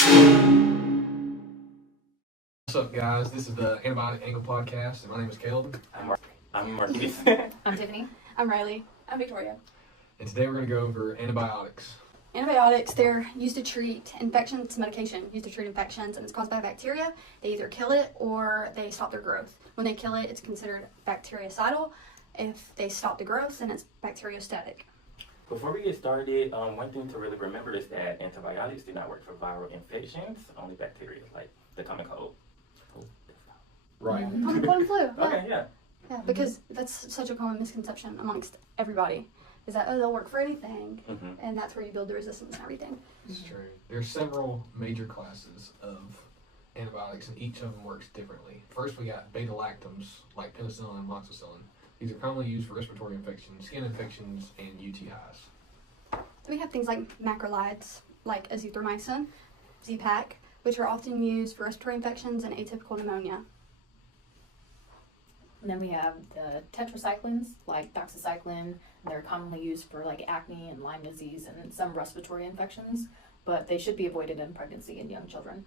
What's up, guys? This is the Antibiotic Angle Podcast, and my name is Caleb. I'm Marquise. I'm Tiffany. I'm Riley. I'm Victoria. And today we're going to go over antibiotics. Antibiotics, they're used to treat infections. It's medication used to treat infections, and it's caused by bacteria. They either kill it or they stop their growth. When they kill it, it's considered bactericidal. If they stop the growth, then it's bacteriostatic. Before we get started, one thing to really remember is that antibiotics do not work for viral infections, only bacteria, like the common cold. Right. Common cold and flu. Yeah. Okay, yeah. Yeah, because that's such a common misconception amongst everybody, is that, oh, they'll work for anything, and that's where you build the resistance and everything. It's true. There are several major classes of antibiotics, and each of them works differently. First, we got beta-lactams, like penicillin and amoxicillin. These are commonly used for respiratory infections, skin infections, and UTIs. We have things like macrolides, like azithromycin, Z-Pak, which are often used for respiratory infections and atypical pneumonia. And then we have the tetracyclines, like doxycycline. They're commonly used for like acne and Lyme disease and some respiratory infections, but they should be avoided in pregnancy and young children.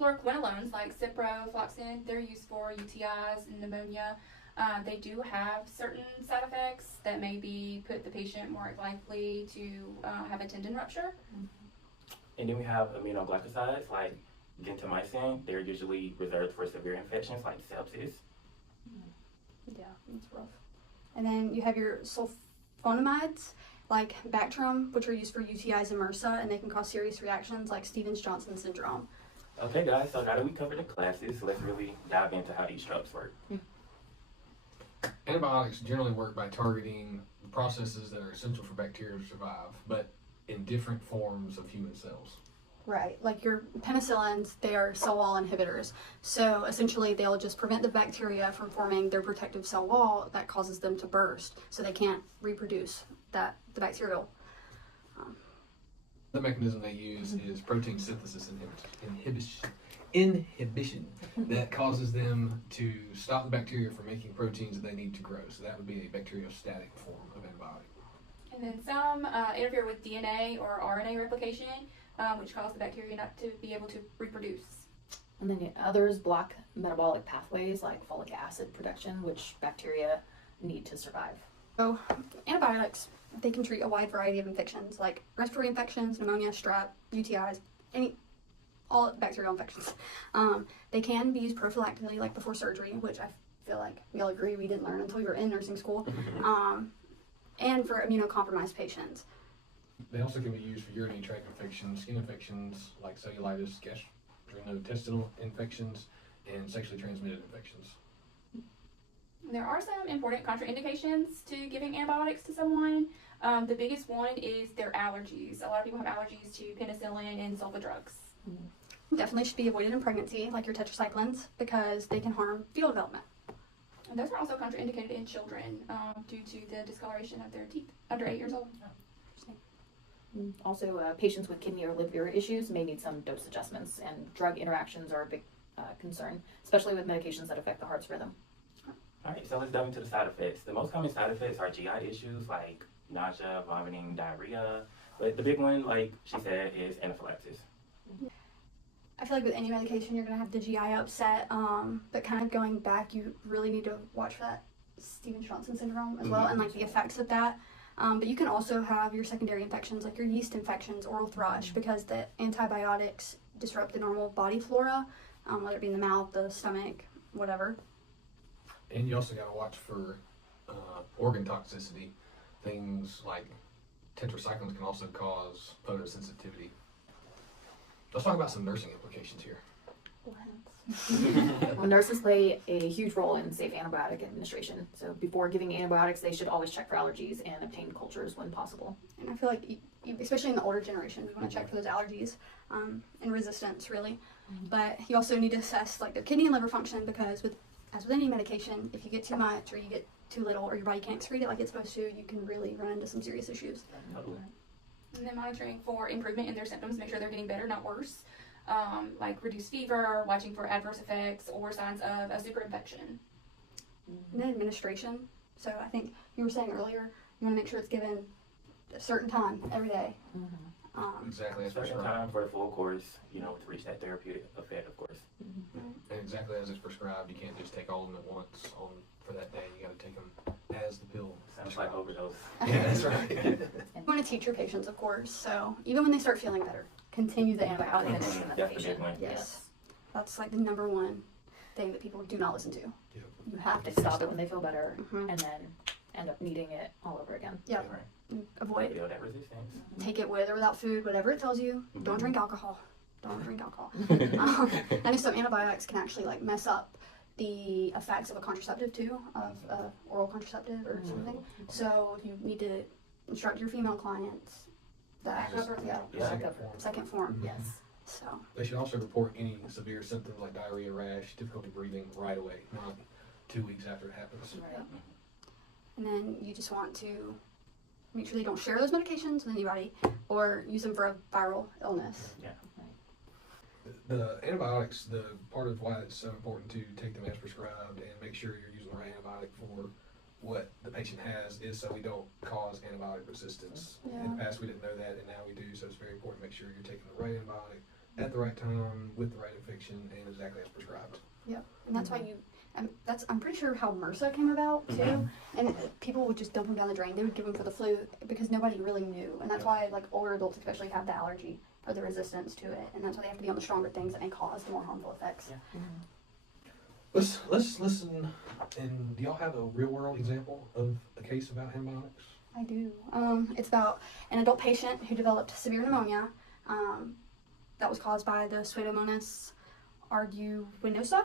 Fluoroquinolones like ciprofloxacin, they're used for UTIs and pneumonia. They do have certain side effects that maybe put the patient more likely to have a tendon rupture. And then we have aminoglycosides like gentamicin. They're usually reserved for severe infections like sepsis. Yeah, that's rough. And then you have your sulfonamides, like Bactrim, which are used for UTIs and MRSA, and they can cause serious reactions like Stevens-Johnson syndrome. Okay, guys, so now that we covered the classes, let's really dive into how these drugs work. Antibiotics generally work by targeting the processes that are essential for bacteria to survive, but in different forms of human cells. Right, like your penicillins, they are cell wall inhibitors. So essentially they'll just prevent the bacteria from forming their protective cell wall that causes them to burst, so they can't reproduce the bacterial. The mechanism they use is protein synthesis inhibition that causes them to stop the bacteria from making proteins that they need to grow. So that would be a bacteriostatic form of antibiotic. And then some interfere with DNA or RNA replication, which cause the bacteria not to be able to reproduce. And then others block metabolic pathways like folic acid production, which bacteria need to survive. So antibiotics, they can treat a wide variety of infections like respiratory infections, pneumonia, strep, UTIs, all bacterial infections. They can be used prophylactically, like before surgery, which I feel like we all agree we didn't learn until we were in nursing school, and for immunocompromised patients. They also can be used for urinary tract infections, skin infections like cellulitis, gastrointestinal infections, and sexually transmitted infections. There are some important contraindications to giving antibiotics to someone. The biggest one is their allergies. A lot of people have allergies to penicillin and sulfa drugs. Definitely should be avoided in pregnancy, like your tetracyclines, because they can harm fetal development. And those are also contraindicated in children due to the discoloration of their teeth under 8 years old. Also, patients with kidney or liver issues may need some dose adjustments, and drug interactions are a big concern, especially with medications that affect the heart's rhythm. All right, so let's dive into the side effects. The most common side effects are GI issues like nausea, vomiting, diarrhea. But the big one, like she said, is anaphylaxis. I feel like with any medication, you're going to have the GI upset, but kind of going back, you really need to watch for that Stevens-Johnson syndrome as well, and like the effects of that. But you can also have your secondary infections, like your yeast infections, oral thrush, because the antibiotics disrupt the normal body flora, whether it be in the mouth, the stomach, whatever. And you also got to watch for organ toxicity. Things like tetracyclines can also cause photosensitivity. Let's talk about some nursing implications here. Well, nurses play a huge role in safe antibiotic administration. So before giving antibiotics, they should always check for allergies and obtain cultures when possible. And I feel like, especially in the older generation, we want to check for those allergies and resistance, really. But you also need to assess like their kidney and liver function, because as with any medication, if you get too much or you get too little or your body can't excrete it like it's supposed to, you can really run into some serious issues. And then monitoring for improvement in their symptoms, make sure they're getting better, not worse. Like reduced fever, watching for adverse effects or signs of a superinfection. And then administration. So I think you were saying earlier, you want to make sure it's given a certain time every day. Exactly as Certain prescribed. time for the full course, you know, to reach that therapeutic effect, of course. And exactly as it's prescribed. You can't just take all of them at once for that day. You got to take them as the pill. Sounds like overdose. Yeah, that's right. You want to teach your patients, of course. So even when they start feeling better, continue the antibiotic. Finish the That's the medication. big one. Yes. That's like the number one thing that people do not listen to. You have They to stop it when they feel better, Mhm. and then end up needing it all over again. Yep. Right. Avoid. Build that resistance. Take it with or without food, whatever it tells you. Don't drink alcohol. Don't drink alcohol. I know some antibiotics can actually like mess up the effects of a contraceptive too, of oral contraceptive or something. So you need to instruct your female clients that Second form. second form. Yes. So They should also report any severe symptoms like diarrhea, rash, difficulty breathing right away, not 2 weeks after it happens. Right. and then you just want to make sure they don't share those medications with anybody or use them for a viral illness. Yeah. The antibiotics, the part of why it's so important to take them as prescribed and make sure you're using the right antibiotic for what the patient has is so we don't cause antibiotic resistance. Yeah. In the past we didn't know that and now we do, so it's very important to make sure you're taking the right antibiotic at the right time with the right infection and exactly as prescribed. Yep. And that's why I'm pretty sure how MRSA came about too. And people would just dump them down the drain. They would give them for the flu because nobody really knew. And that's why like older adults especially have the allergy or the resistance to it. And that's why they have to be on the stronger things that may cause the more harmful effects. Yeah. Let's listen. And do y'all have a real world example of a case about antibiotics? I do. It's about an adult patient who developed severe pneumonia that was caused by the Pseudomonas aeruginosa.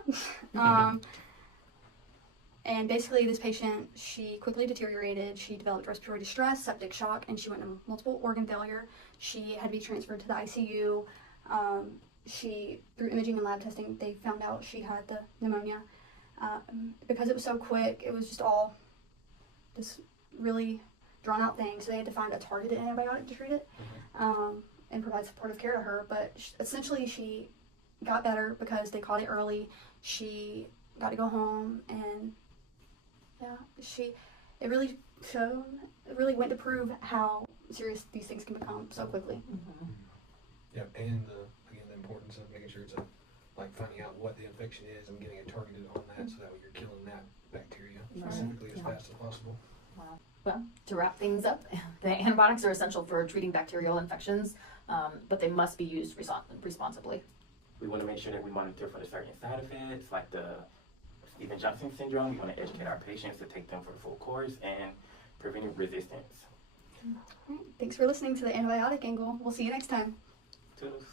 And basically, this patient, she quickly deteriorated. She developed respiratory distress, septic shock, and she went into multiple organ failure. She had to be transferred to the ICU. Through imaging and lab testing, they found out she had the pneumonia. Because it was so quick, it was just all this really drawn out thing. So they had to find a targeted antibiotic to treat it and provide supportive care to her. But essentially, she got better because they caught it early. She got to go home, and it really went to prove how serious these things can become so quickly. Yep, and again, the importance of making sure it's finding out what the infection is and getting it targeted on that so that way you're killing that bacteria specifically as fast as possible. Wow. Well, to wrap things up, the antibiotics are essential for treating bacterial infections, but they must be used responsibly. We want to make sure that we monitor for the certain side effects, like the Stevens-Johnson syndrome. We want to educate our patients to take them for the full course and preventing resistance. All right. Thanks for listening to the antibiotic angle. We'll see you next time. Toodles.